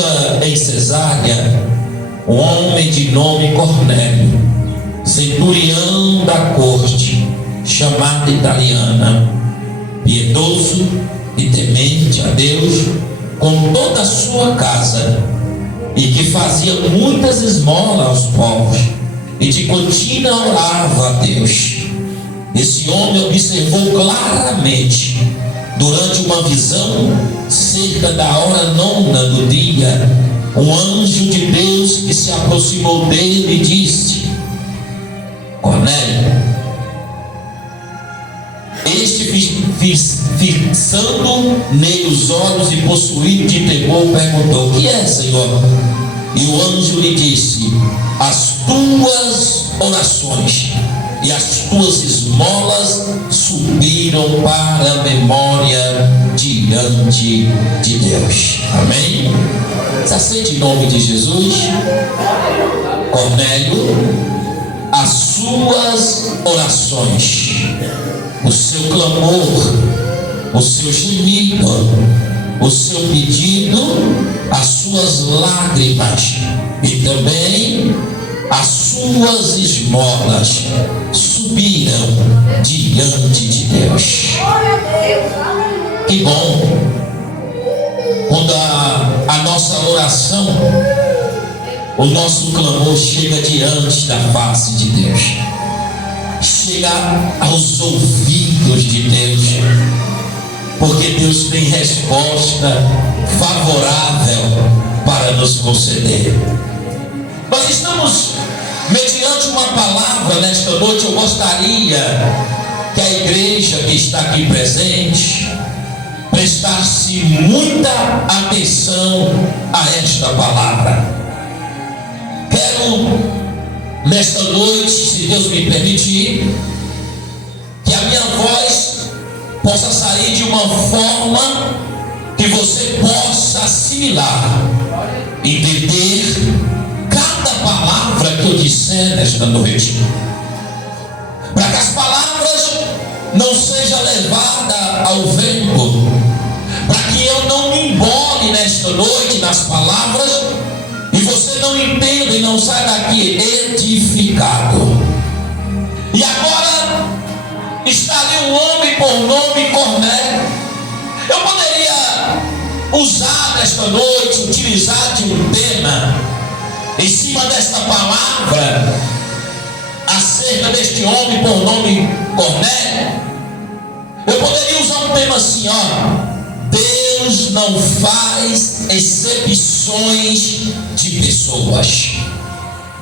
estava em Cesárea um homem de nome Cornélio, centurião da corte, chamada italiana, piedoso e temente a Deus com toda a sua casa, e que fazia muitas esmolas aos povos, e de contínua orava a Deus. Esse homem observou claramente, durante uma visão, cerca da hora 9 do dia, um anjo de Deus que se aproximou dele e disse: Cornélio. Este, fixando nele os olhos e possuído de temor, perguntou: o que é, Senhor? E o anjo lhe disse: as tuas orações e as tuas esmolas subiram para a memória diante de Deus. Amém? Se aceite em nome de Jesus. Cornélio, as suas orações, o seu clamor, o seu gemido, o seu pedido, as suas lágrimas e também as suas esmolas subiram diante de Deus. Que bom quando a nossa oração, o nosso clamor chega diante da face de Deus, chega aos ouvidos de Deus, porque Deus tem resposta favorável para nos conceder. Nós estamos mediante uma palavra nesta noite. Eu gostaria que a igreja que está aqui presente prestasse muita atenção a esta palavra. Quero nesta noite, se Deus me permitir, que a minha voz possa sair de uma forma que você possa assimilar, entender cada palavra que eu disser nesta noite, para que as palavras não sejam levadas ao vento, para que eu não me embole nesta noite nas palavras e você não entenda e não saia daqui edificado. E agora está ali um homem por nome Cornélio. Eu poderia usar nesta noite, utilizar de um tema em cima desta palavra acerca deste homem por nome Cornélio. Eu poderia usar um tema assim, ó: Deus não faz exceções de pessoas.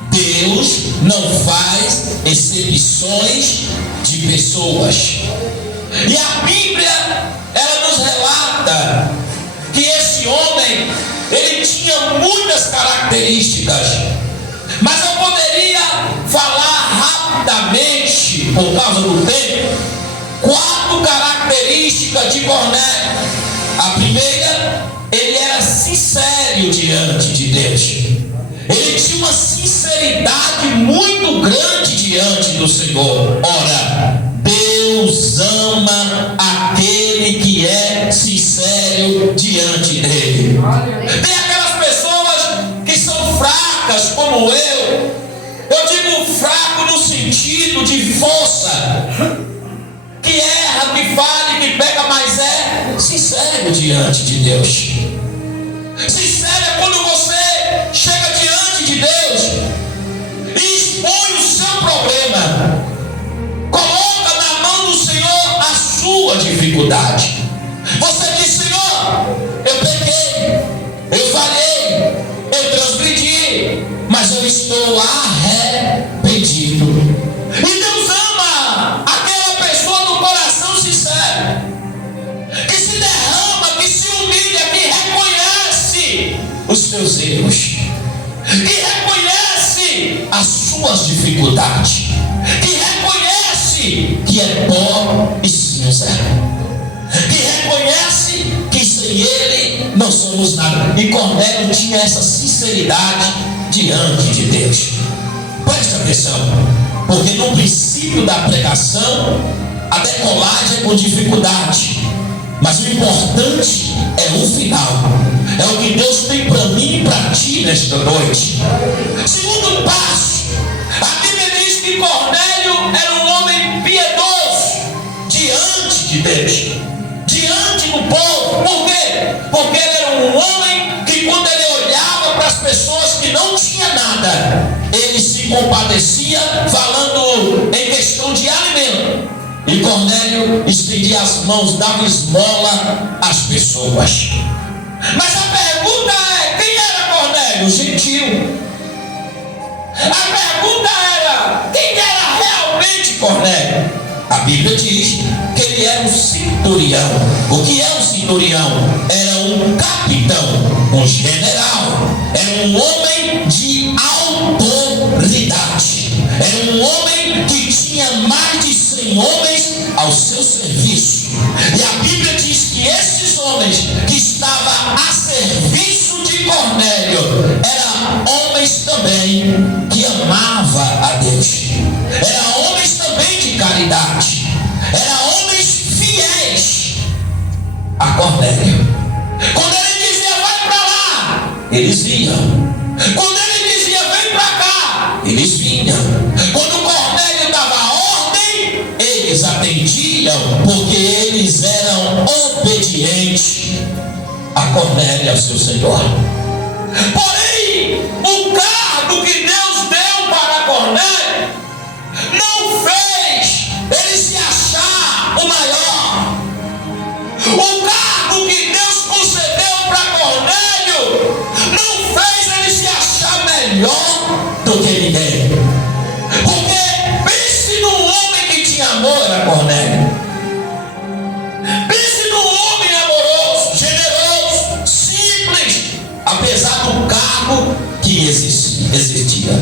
Deus não faz exceções de pessoas. E a Bíblia, ela nos relata que esse homem, ele tinha muitas características, mas eu poderia falar rapidamente, por causa do tempo, 4 características de Cornélio. A primeira, ele era sincero diante de Deus. Ele tinha uma sinceridade muito grande diante do Senhor. Ora, Deus ama aquele que é sincero diante dele. Tem aquelas pessoas que são fracas como eu digo fraco no sentido de força, que erra, que falha, que pega, mas é sincero diante de Deus. Sincero é quando você chega diante de Deus e expõe o seu problema, coloca na mão do Senhor a sua dificuldade. Você diz: Senhor, eu pequei, eu falhei, eu transgredi, mas eu estou arrependido. E Deus ama aquela pessoa do coração sincero, que se derrama, que se humilha, que reconhece os seus erros, que reconhece as suas dificuldades, que reconhece que é pó e cinza, que reconhece que sem ele não somos nada. E Cornélio tinha essa sinceridade diante de Deus. Preste atenção, porque no princípio da pregação a decolagem é com dificuldade, mas o importante é o final, é o que Deus tem para mim nesta noite. Segundo passo, a Bíblia diz que Cornélio era um homem piedoso diante de Deus, diante do povo. Por quê? Porque ele era um homem que, quando ele olhava para as pessoas que não tinham nada, ele se compadecia, falando em questão de alimento. E Cornélio estendia as mãos, dava esmola às pessoas. Mas a pergunta é: quem era Cornélio? Gentil. A pergunta era: quem era realmente Cornélio? A Bíblia diz que ele era um centurião. O que é um centurião? Era um capitão, um general. Era um homem de autoridade. Era um homem que tinha mais de 100 homens ao seu serviço. E a Bíblia diz que esses homens que estavam a serviço de Cornélio eram homens também que amavam a Deus. Eram homens também de caridade. Eram homens fiéis a Cornélio. Quando ele dizia vai para lá, eles iam. Quando ele dizia vem para cá, eles vinham. Quando Cornélio dava ordem, eles atendiam, porque eles eram obedientes a Cornélio, ao seu Senhor. Porém, o cargo que Deus deu para Cornélio não fez ele se achar o maior. O cargo que Deus concedeu para Cornélio não fez ele se achar melhor do que ninguém. Porque pense num homem que tinha amor, era Cornélio. Pense num homem amoroso, generoso, simples, apesar do cargo que existia.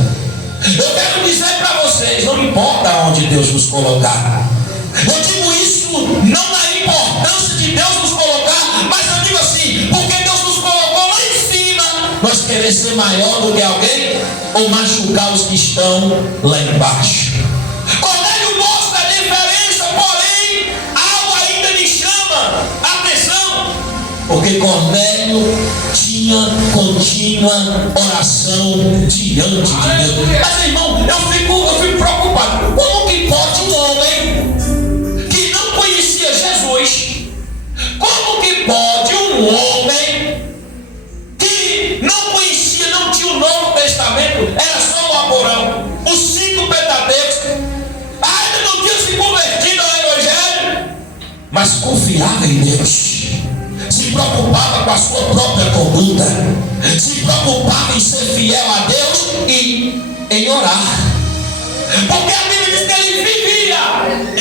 Eu quero dizer para vocês, não importa onde Deus nos colocar. Eu digo isso não na importância de Deus nos colocar, mas eu digo assim, porque Deus nos colocou lá em cima, nós queremos ser maior do que alguém ou machucar os que estão lá embaixo. Cornélio mostra a diferença, porém algo ainda me chama a atenção, porque Cornélio tinha contínua oração diante de Deus. Mas irmão, eu fico preocupado. Como que pode um homem que não conhecia Jesus, como que pode um homem que não conhecia, não tinha o Novo Testamento, era só o Alcorão, os 5 Pentateucos, ainda não tinha se convertido ao Evangelho, mas confiava em Deus, se preocupava com a sua própria conduta, se preocupava em ser fiel a Deus e em orar? Porque a Bíblia diz que ele vivia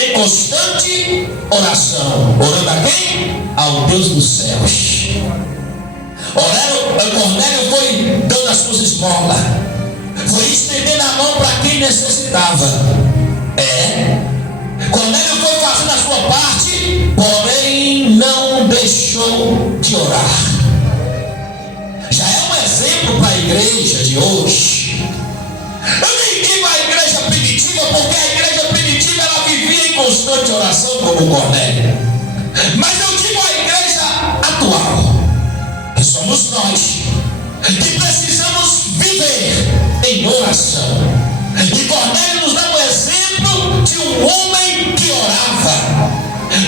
em constante oração. Orando a quem? Ao Deus dos céus. Cornélio foi dando as suas esmolas, foi estendendo a mão para quem necessitava. Cornélio foi fazendo a sua parte, porém não deixou de orar. Já é um exemplo para a igreja de hoje. Eu nem digo a igreja primitiva, porque a igreja primitiva ela vivia em constante oração como Cornélio. Mas eu digo a igreja atual, que somos nós, que precisamos viver em oração. E Cornélio nos dá um exemplo de um homem que orava.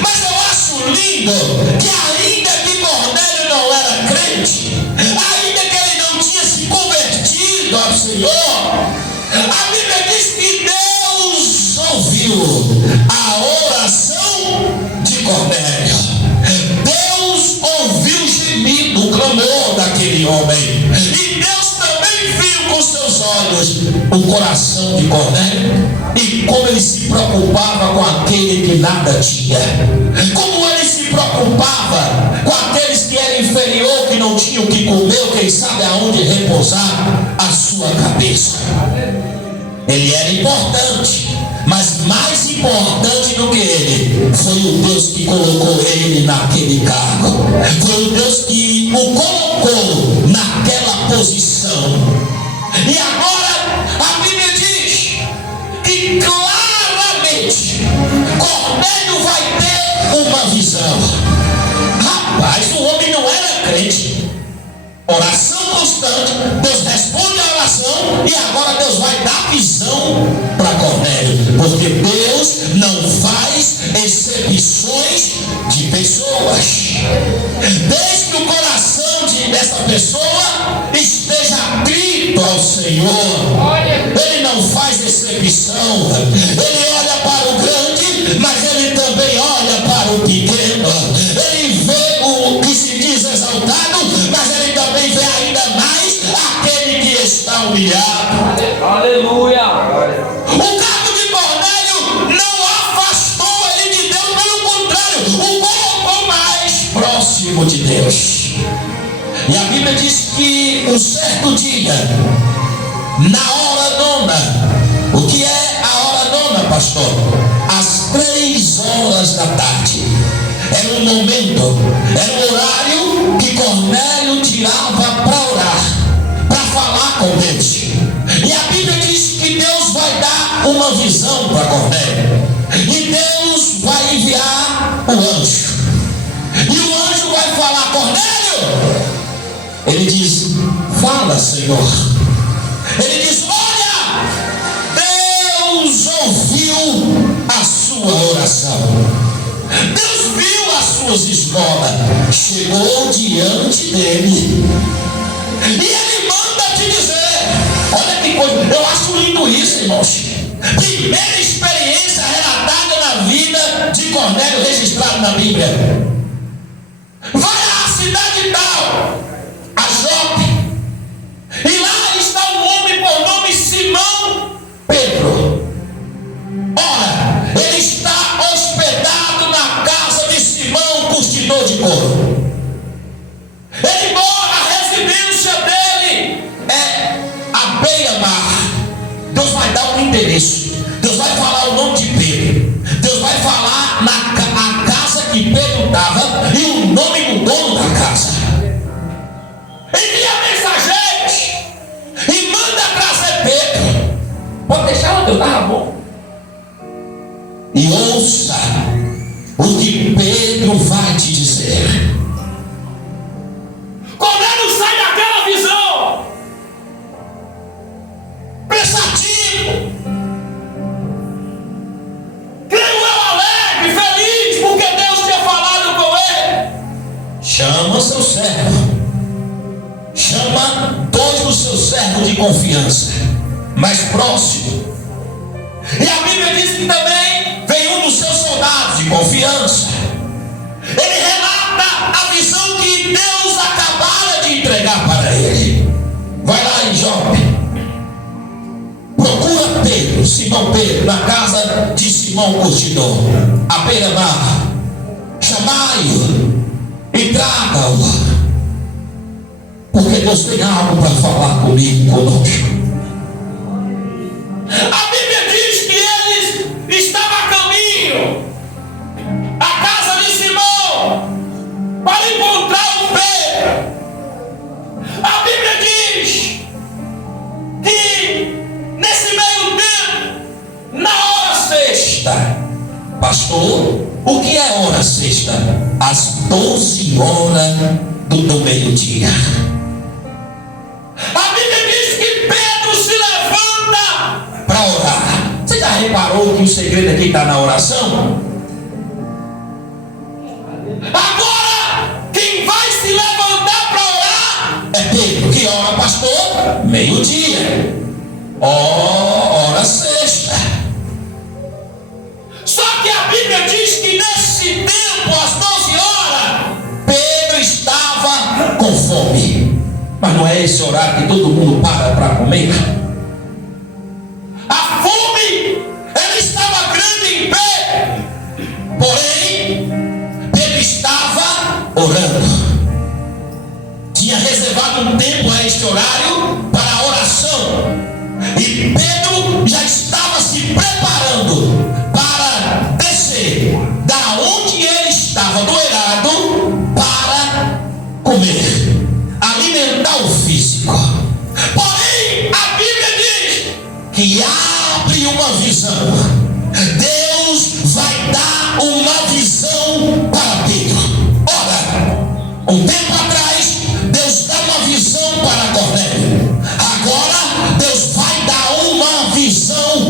Mas eu acho lindo que ainda que Cornélio não era crente, ainda que ele não tinha se convertido ao Senhor, a Bíblia diz que Deus ouviu a oração de Cornélio. Deus ouviu o gemido, o clamor daquele homem. E Deus também viu com seus olhos o coração de Cornélio e como ele se preocupava com aquele que nada tinha, como ele se preocupava com aqueles que eram inferior, que não tinham o que comer, ou quem sabe aonde repousar a sua cabeça. Ele era importante, mas mais importante do que ele foi o Deus que colocou ele naquele cargo, foi o Deus que o colocou naquela posição. E agora a Bíblia diz que claramente Cornélio vai ter uma visão. Rapaz, o homem não era crente, oração constante, Deus feito ao Senhor. Ele não faz exceção. Ele olha para o grande, mas ele também olha para o pequeno. Ele vê o que se diz exaltado, mas ele também vê ainda mais aquele que está humilhado. Aleluia. O cargo de Cornélio não afastou ele de Deus, pelo contrário, o colocou mais próximo de Deus. E a Bíblia diz que um certo dia, na hora nona, o que é a hora nona, pastor? Às 3 horas da tarde. Era um momento, era um horário que Cornélio tirava para orar, para falar com Deus. E a Bíblia diz que Deus vai dar uma visão para Cornélio. E Deus vai enviar o anjo. E o anjo vai falar: Cornélio! Ele diz: fala, Senhor. Ele diz: olha, Deus ouviu a sua oração. Deus viu as suas esmolas. Chegou diante dele. E ele manda te dizer: olha que coisa, eu acho lindo isso, irmãos. Primeira experiência relatada na vida de Cornélio, registrada na Bíblia. Vai à cidade tal, a Jope, e lá está um homem por nome Simão Pedro. Ora, ele está hospedado na casa de Simão, curtidor de couro. Ele mora, a residência dele é à beira-mar. Deus vai dar um endereço. Deus vai falar o nome de Pedro. Deus vai falar a casa que Pedro estava e o nome do dono da casa. Envia mensageiros e manda trazer Pedro. Pode deixar onde eu estava bom. E ouça o que Pedro vai te dizer. Cornélio sai daquela visão pensativo. Creio eu alegre, feliz, porque Deus tinha falado com ele. Chama seu servo. Chama dois dos seus servos de confiança, mais próximo. E a Bíblia diz que também vem um dos seus soldados de confiança. Ele relata a visão que Deus acabara de entregar para ele. Vai lá em Jope. Procura Pedro, Simão Pedro, na casa de Simão Curtidor, à beira-mar. Chamai-o e traga-o, porque Deus tem algo para falar comigo, conosco. A Bíblia diz que ele estava a caminho à casa de Simão para encontrar o Pedro. A Bíblia diz que nesse meio tempo, na hora sexta, pastor, o que é hora sexta? Às 12 horas do meio-dia. A Bíblia diz que Pedro se levanta para orar. Você já reparou que o segredo aqui está na oração? Agora, quem vai se levantar para orar é Pedro. Que hora, pastor? Meio-dia. Hora sexta. Só que a Bíblia diz que nesse tempo, às 12 horas, Pedro estava com fome. Mas não é esse horário que todo mundo para comer. A fome, ela estava grande em pé. Porém, Pedro estava orando. Tinha reservado um tempo a este horário para a oração. E Pedro já estava se preparando para descer da onde ele estava, do eirado, para comer, alimentar o físico. Porém, a Bíblia diz que abre uma visão. Deus vai dar uma visão para Pedro. Ora, um tempo atrás, Deus dá uma visão para Cornélio. Agora, Deus vai dar uma visão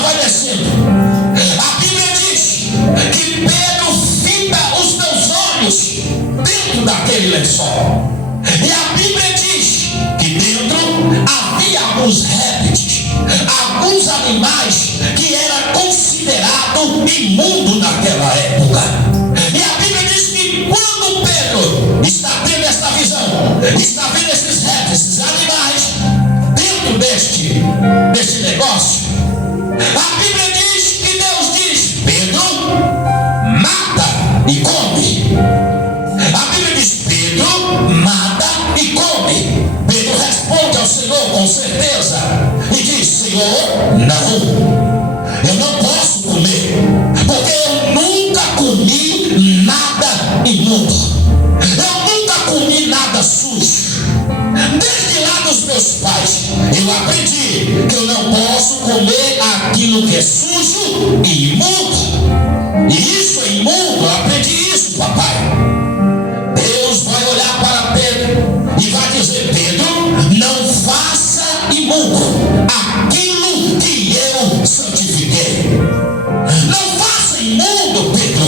vai descendo. A Bíblia diz que Pedro fita os teus olhos dentro daquele lençol. E a Bíblia diz que dentro havia alguns répteis, alguns animais que era considerado imundo naquela época. E a Bíblia diz que quando Pedro está tendo esta visão, está vendo esses répteis, esses animais dentro deste negócio, a Bíblia diz que Deus diz: Pedro, mata e come. A Bíblia diz: Pedro, mata e come. Pedro responde ao Senhor com certeza e diz: Senhor, não, eu não posso comer, porque eu nunca comi nada imundo, eu nunca comi nada sujo. Desde lá dos meus pais eu aprendi que eu não posso comer aquilo que é sujo e imundo. E isso é imundo, eu aprendi isso, papai. Deus vai olhar para Pedro e vai dizer: Pedro, não faça imundo aquilo que eu santifiquei. Não faça imundo, Pedro,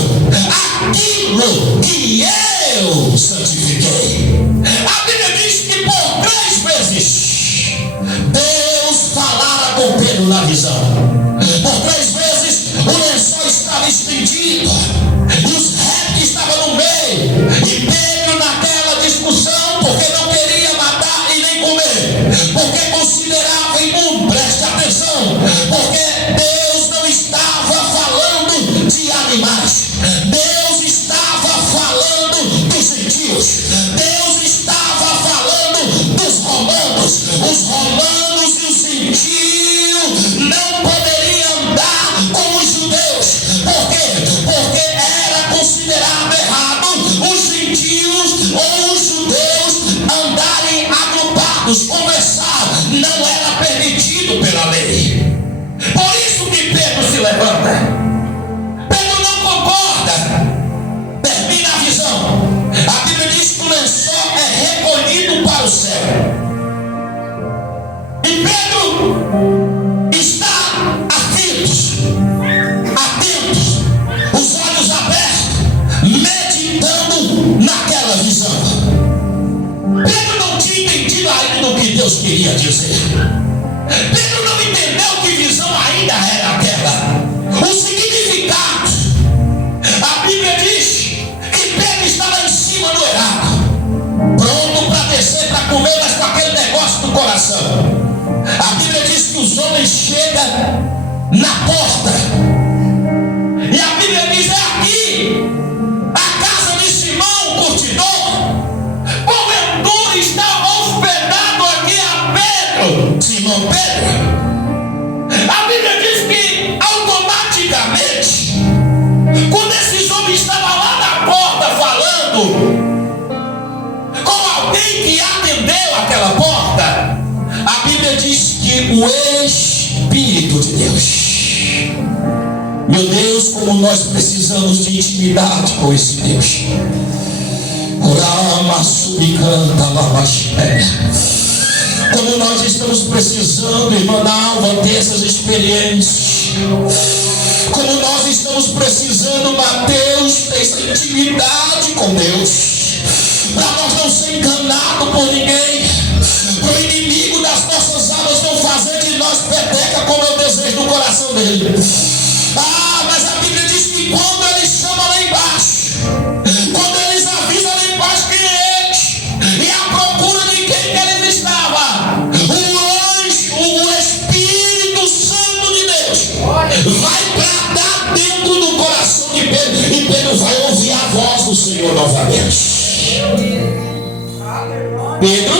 aquilo que eu santifiquei. A Bíblia diz que por 3 vezes Deus falara com Pedro na visão. Por 3 vezes o lençol estava estendido e os répteis estavam no meio. E Pedro, naquela discussão, porque não queria matar e nem comer, porque considerava imundo, preste atenção, porque Deus não estava falando de animais, Deus estava falando dos gentios, Deus estava falando dos romanos. Os romanos e os gentios não poderiam andar com os judeus. Por quê? Porque era considerado errado os gentios ou os judeus andarem agrupados, conversar, não era permitido pela lei. Por isso que Pedro se levanta. Pedro não concorda. Termina a visão. A Bíblia diz que o lençol é recolhido para o céu. E Pedro está atento, os olhos abertos, meditando naquela visão. Pedro não tinha entendido ainda o que Deus queria dizer. Pedro não entendeu que visão ainda era aquela, o significado. A Bíblia diz que Pedro estava em cima do eirado, pronto para descer para comer, mas com aquele negócio do coração. A Bíblia diz que os homens chegam na porta e a Bíblia diz: é aqui a casa de Simão, o curtidor. Porventura está hospedado aqui a Pedro, Simão Pedro. A Bíblia diz que automaticamente, quando esses homens estavam lá na porta falando com alguém que atendeu aquela porta, a Bíblia diz que o Espírito de Deus, meu Deus, como nós precisamos de intimidade com esse Deus. Como nós estamos precisando, irmã Alva, ter essas experiências. Como nós estamos precisando, Mateus, ter essa intimidade com Deus, para nós não ser enganados por ninguém, para o inimigo das nossas almas não fazer de nós peteca, como é o desejo do coração dele. Mas a Bíblia diz que quando ele chama lá embaixo, quando eles avisam lá embaixo quem é eles e a procura de quem que eles estavam, o anjo, o Espírito Santo de Deus vai bradar dentro do coração de Pedro, e Pedro vai ouvir a voz do Senhor novamente. Pedro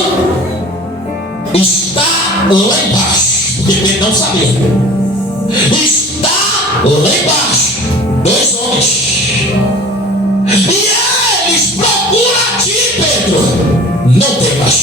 está lá embaixo, porque Pedro não sabia. Está lá embaixo 2 homens, e eles procuram a ti, Pedro. Não temas,